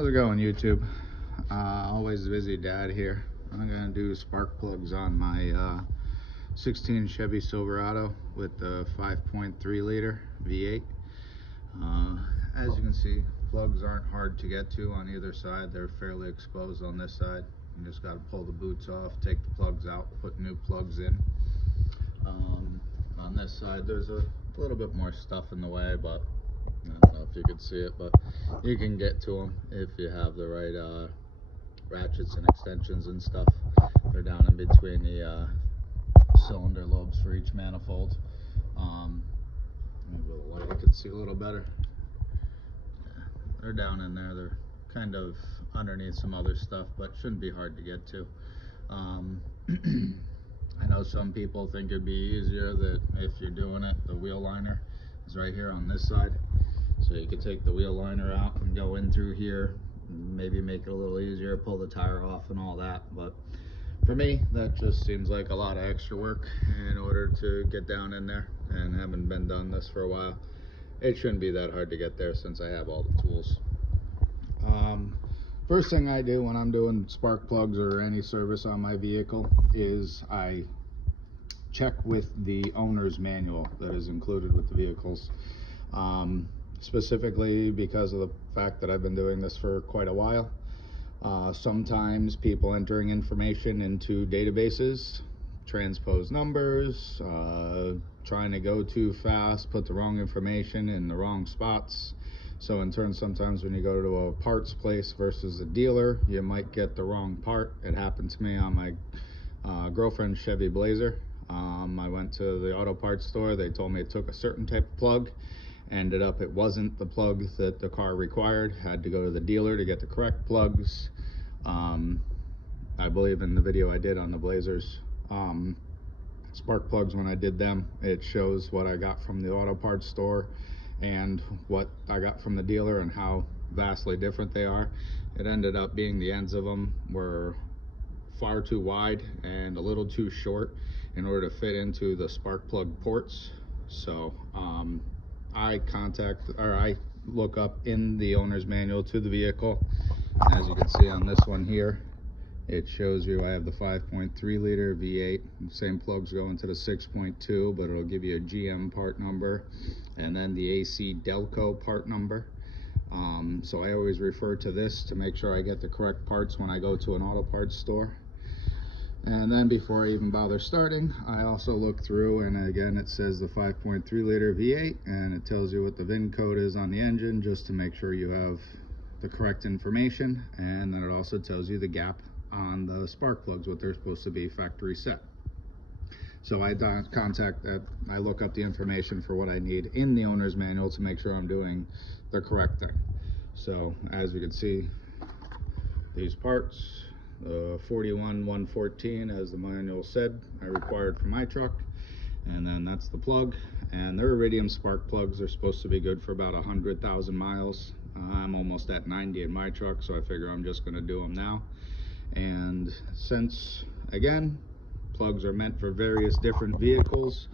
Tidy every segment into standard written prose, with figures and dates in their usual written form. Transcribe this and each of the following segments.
How's it going, YouTube? Always busy dad here. I'm gonna do spark plugs on my 16 Chevy Silverado with the 5.3 liter V8. As you can see, plugs aren't hard to get to on either side. They're fairly exposed on this side. You just got to pull the boots off, take the plugs out, put new plugs in. On this side, there's a little bit more stuff in the way, but I don't know if you could see it, but you can get to them if you have the right ratchets and extensions and stuff. They're down in between the cylinder lobes for each manifold. Maybe with the light you can see a little better. Yeah, they're down in there. They're kind of underneath some other stuff, but shouldn't be hard to get to. I know some people think it'd be easier that if you're doing it, the wheel liner is right here on this side. So you could take the wheel liner out and go in through here, maybe make it a little easier, pull the tire off and all that. But for me, that just seems like a lot of extra work in order to get down in there, and having been done this for a while, it shouldn't be that hard to get there since I have all the tools. First thing I do when I'm doing spark plugs or any service on my vehicle is I check with the owner's manual that is included with the vehicles. Specifically because of the fact that I've been doing this for quite a while. Sometimes people entering information into databases, transpose numbers, trying to go too fast, put the wrong information in the wrong spots. So in turn, sometimes when you go to a parts place versus a dealer, you might get the wrong part. It happened to me on my girlfriend's Chevy Blazer. I went to the auto parts store. They told me it took a certain type of plug. Ended up it wasn't the plug that the car required. Had to go to the dealer to get the correct plugs. I believe in the video I did on the Blazers spark plugs, when I did them, it shows what I got from the auto parts store and what I got from the dealer and how vastly different they are. It ended up being the ends of them were far too wide and a little too short in order to fit into the spark plug ports. So I look up in the owner's manual to the vehicle. As you can see on this one here, it shows you I have the 5.3 liter V8. Same plugs go into the 6.2, but it'll give you a GM part number and then the AC Delco part number. So I always refer to this to make sure I get the correct parts when I go to an auto parts store. And then before I even bother starting, I also look through, and again it says the 5.3 liter V8, and it tells you what the VIN code is on the engine just to make sure you have the correct information. And then it also tells you the gap on the spark plugs, what they're supposed to be factory set. So I look up the information for what I need in the owner's manual to make sure I'm doing the correct thing. So as you can see, these parts, the 41-114, as the manual said, I required for my truck, and then that's the plug. And they're iridium spark plugs. They're supposed to be good for about 100,000 miles. I'm almost at 90 in my truck, so I figure I'm just going to do them now. And since, again, plugs are meant for various different vehicles,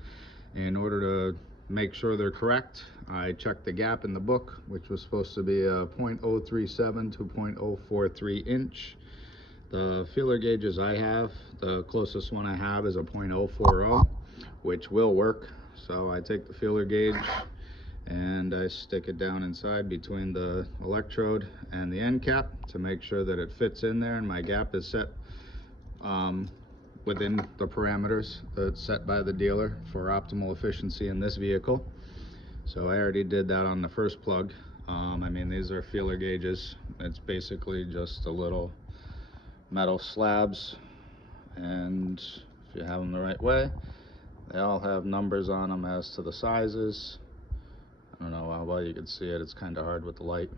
in order to make sure they're correct, I checked the gap in the book, which was supposed to be a 0.037 to 0.043 inch. The feeler gauges I have, the closest one I have is a 0.040, which will work. So I take the feeler gauge and I stick it down inside between the electrode and the end cap to make sure that it fits in there and my gap is set within the parameters that's set by the dealer for optimal efficiency in this vehicle. So I already did that on the first plug. I mean, these are feeler gauges. It's basically just a little metal slabs, and if you have them the right way, they all have numbers on them as to the sizes. I don't know how well you can see it, it's kind of hard with the light,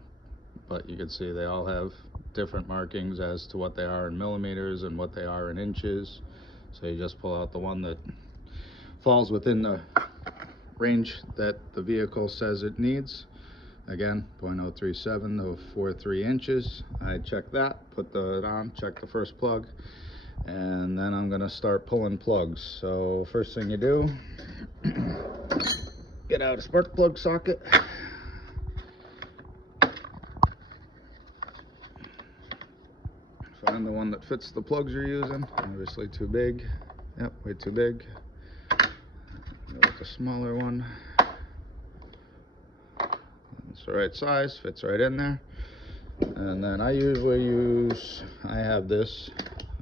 but you can see they all have different markings as to what they are in millimeters and what they are in inches. So you just pull out the one that falls within the range that the vehicle says it needs. Again, 0.037 to 43 inches. I check that, put that on, check the first plug, and then I'm gonna start pulling plugs. So first thing you do, get out a spark plug socket, Find the one that fits the plugs you're using. Obviously too big. Yep, way too big. Go with the smaller one. It's the right size, fits right in there. And then I have this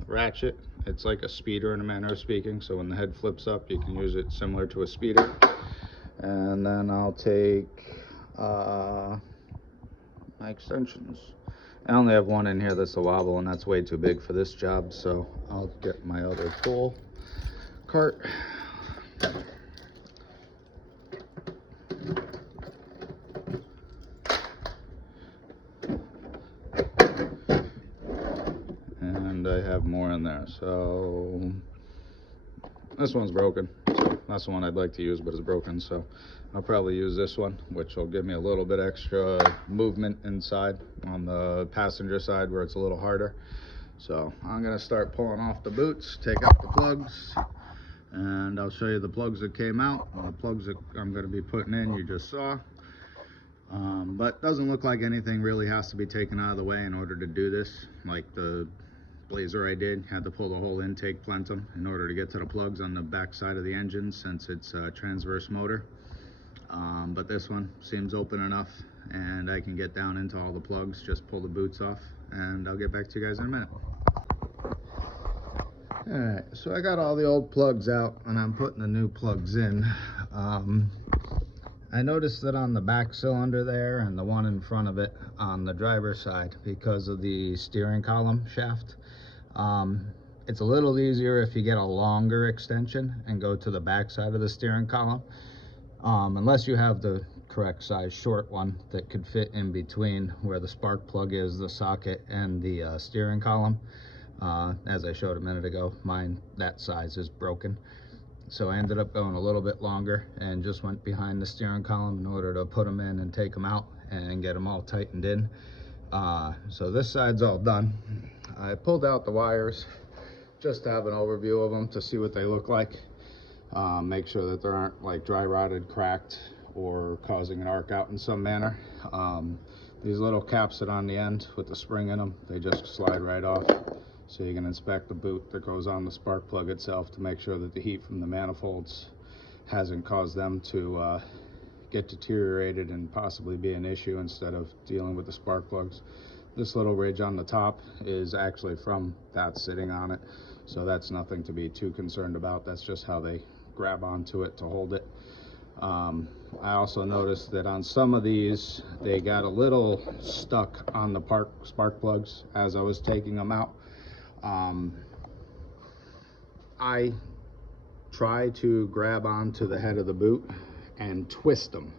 ratchet. It's like a speeder in a manner of speaking, so when the head flips up you can use it similar to a speeder. And then I'll take my extensions. I only have one in here that's a wobble, and that's way too big for this job, so I'll get my other tool cart. And I have more in there, so this one's broken, so that's the one I'd like to use, but it's broken, so I'll probably use this one, which will give me a little bit extra movement inside on the passenger side where it's a little harder. So I'm going to start pulling off the boots, take out the plugs, and I'll show you the plugs that came out. The plugs that I'm going to be putting in, you just saw. But doesn't look like anything really has to be taken out of the way in order to do this. Like the Blazer I did, had to pull the whole intake plenum in order to get to the plugs on the back side of the engine since it's a transverse motor. But this one seems open enough, and I can get down into all the plugs, just pull the boots off, and I'll get back to you guys in a minute. Alright, so I got all the old plugs out and I'm putting the new plugs in. I noticed that on the back cylinder there and the one in front of it on the driver's side, because of the steering column shaft, it's a little easier if you get a longer extension and go to the back side of the steering column, unless you have the correct size short one that could fit in between where the spark plug is, the socket, and the steering column. As I showed a minute ago, mine, that size, is broken. So I ended up going a little bit longer and just went behind the steering column in order to put them in and take them out and get them all tightened in. So this side's all done. I pulled out the wires just to have an overview of them to see what they look like. Make sure that they aren't like dry rotted, cracked, or causing an arc out in some manner. These little caps that on the end with the spring in them, they just slide right off. So you can inspect the boot that goes on the spark plug itself to make sure that the heat from the manifolds hasn't caused them to get deteriorated and possibly be an issue instead of dealing with the spark plugs. This little ridge on the top is actually from that sitting on it, so that's nothing to be too concerned about. That's just how they grab onto it to hold it. I also noticed that on some of these they got a little stuck on the spark plugs as I was taking them out. I try to grab onto the head of the boot and twist them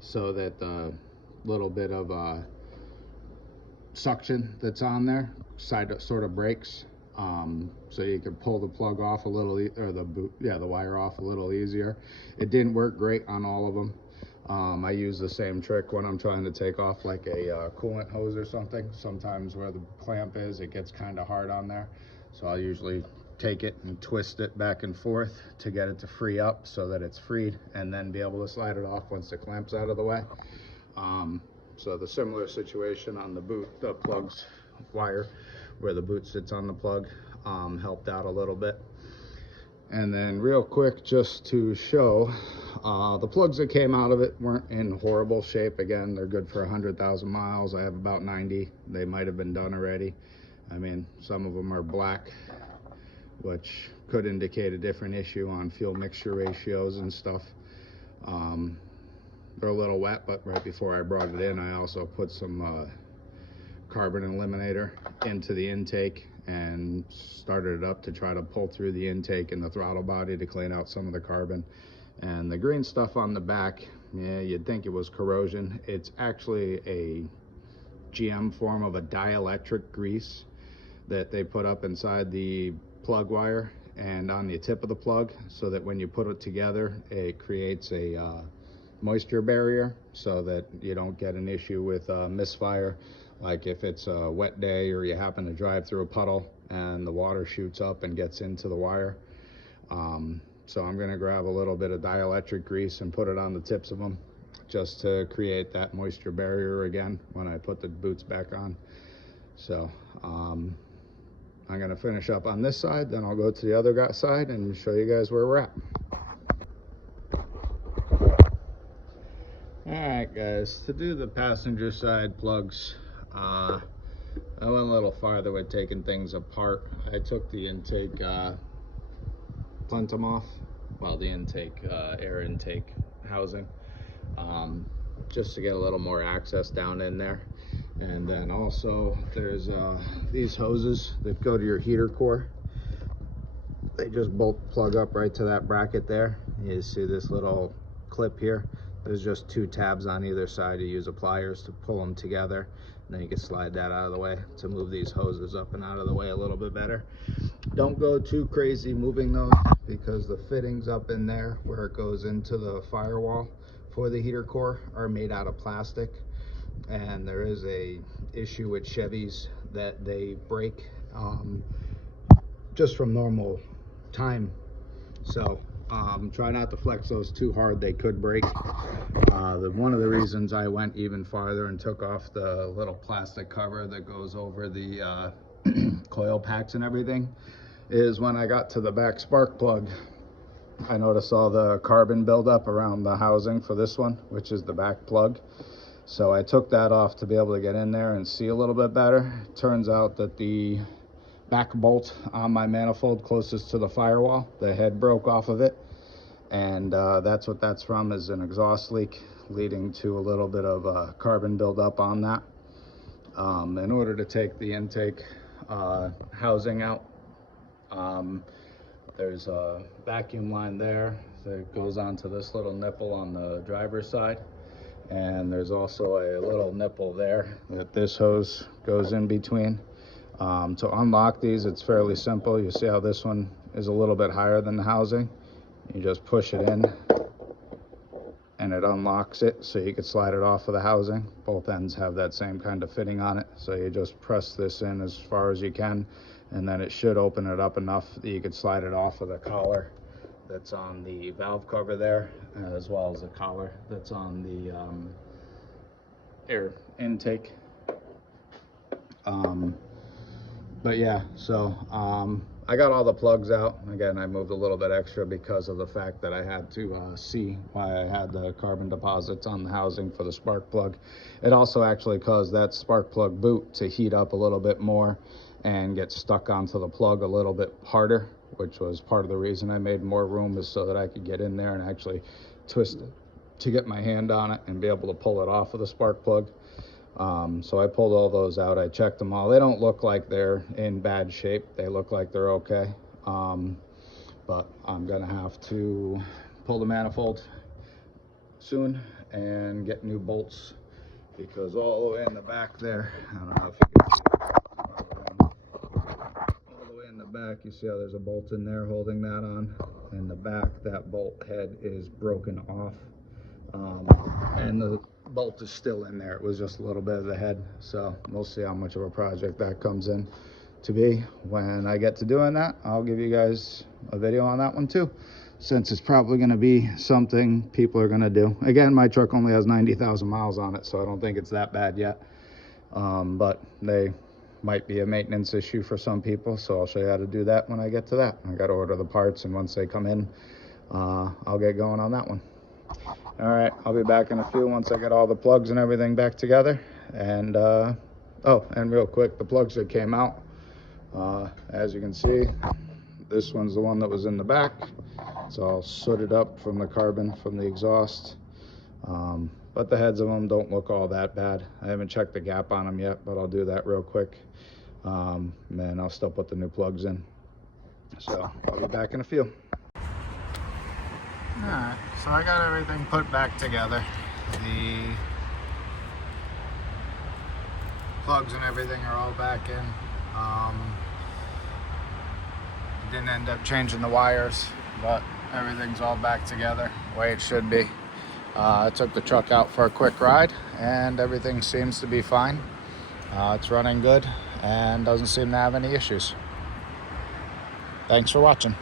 so that the little bit of suction that's on there sort of breaks, so you can pull the plug off a little, or the wire off a little easier. It didn't work great on all of them. I use the same trick when I'm trying to take off like a coolant hose or something. Sometimes where the clamp is, it gets kind of hard on there, so I'll usually take it and twist it back and forth to get it to free up so that it's freed, and then be able to slide it off once the clamp's out of the way. So the similar situation on the boot, the plugs wire where the boot sits on the plug, helped out a little bit. And then real quick, just to show, the plugs that came out of it weren't in horrible shape. Again, they're good for 100,000 miles. I have about 90. They might have been done already. I mean, some of them are black, which could indicate a different issue on fuel mixture ratios and stuff. They're a little wet, but right before I brought it in, I also put some carbon eliminator into the intake and started it up to try to pull through the intake and the throttle body to clean out some of the carbon. And the green stuff on the back, yeah, you'd think it was corrosion. It's actually a GM form of a dielectric grease that they put up inside the plug wire and on the tip of the plug, so that when you put it together, it creates a moisture barrier so that you don't get an issue with misfire. Like if it's a wet day or you happen to drive through a puddle and the water shoots up and gets into the wire. So I'm going to grab a little bit of dielectric grease and put it on the tips of them just to create that moisture barrier again when I put the boots back on. So I'm going to finish up on this side, then I'll go to the other side and show you guys where we're at. Alright guys, to do the passenger side plugs, I went a little farther with taking things apart. I took the intake plenum off, well, the intake, air intake housing, just to get a little more access down in there. And then also there's these hoses that go to your heater core. They just bolt plug up right to that bracket there. You see this little clip here. There's just 2 tabs on either side. You use pliers to pull them together, and then you can slide that out of the way to move these hoses up and out of the way a little bit better. Don't go too crazy moving those, because the fittings up in there where it goes into the firewall for the heater core are made out of plastic, and there is a issue with Chevys that they break just from normal time. So try not to flex those too hard, they could break. One of the reasons I went even farther and took off the little plastic cover that goes over the coil packs and everything is when I got to the back spark plug, I noticed all the carbon buildup around the housing for this one, which is the back plug. So I took that off to be able to get in there and see a little bit better. Turns out that the back bolt on my manifold closest to the firewall, the head broke off of it, and that's what that's from, is an exhaust leak leading to a little bit of carbon buildup on that. In order to take the intake housing out, there's a vacuum line there that goes onto this little nipple on the driver's side, and there's also a little nipple there that this hose goes in between. To unlock these, it's fairly simple. You see how this one is a little bit higher than the housing. You just push it in and it unlocks it, so you can slide it off of the housing. Both ends have that same kind of fitting on it, so you just press this in as far as you can, and then it should open it up enough that you could slide it off of the collar that's on the valve cover there, as well as the collar that's on the air intake. But yeah, so I got all the plugs out. Again, I moved a little bit extra because of the fact that I had to see why I had the carbon deposits on the housing for the spark plug. It also actually caused that spark plug boot to heat up a little bit more and get stuck onto the plug a little bit harder, which was part of the reason I made more room, is so that I could get in there and actually twist it to get my hand on it and be able to pull it off of the spark plug. So I pulled all those out. I checked them all. They don't look like they're in bad shape. They look like they're okay. But I'm gonna have to pull the manifold soon and get new bolts, because all the way in the back there, I don't know if you can see it, all the way in the back, you see how there's a bolt in there holding that on. In the back, that bolt head is broken off, and the bolt is still in there. It was just a little bit of the head, so we'll see how much of a project that comes in to be. When I get to doing that, I'll give you guys a video on that one too, since it's probably going to be something people are going to do. Again, my truck only has 90,000 miles on it, so I don't think it's that bad yet, but they might be a maintenance issue for some people, so I'll show you how to do that when I get to that. I got to order the parts, and once they come in, I'll get going on that one. All right, I'll be back in a few once I get all the plugs and everything back together. And oh, and real quick, the plugs that came out, as you can see, this one's the one that was in the back. It's all sooted up from the carbon from the exhaust, but the heads of them don't look all that bad. I haven't checked the gap on them yet, but I'll do that real quick, and I'll still put the new plugs in. So I'll be back in a few. Alright, so I got everything put back together. The plugs and everything are all back in. Didn't end up changing the wires, but everything's all back together the way it should be. I took the truck out for a quick ride, and everything seems to be fine. It's running good and doesn't seem to have any issues. Thanks for watching.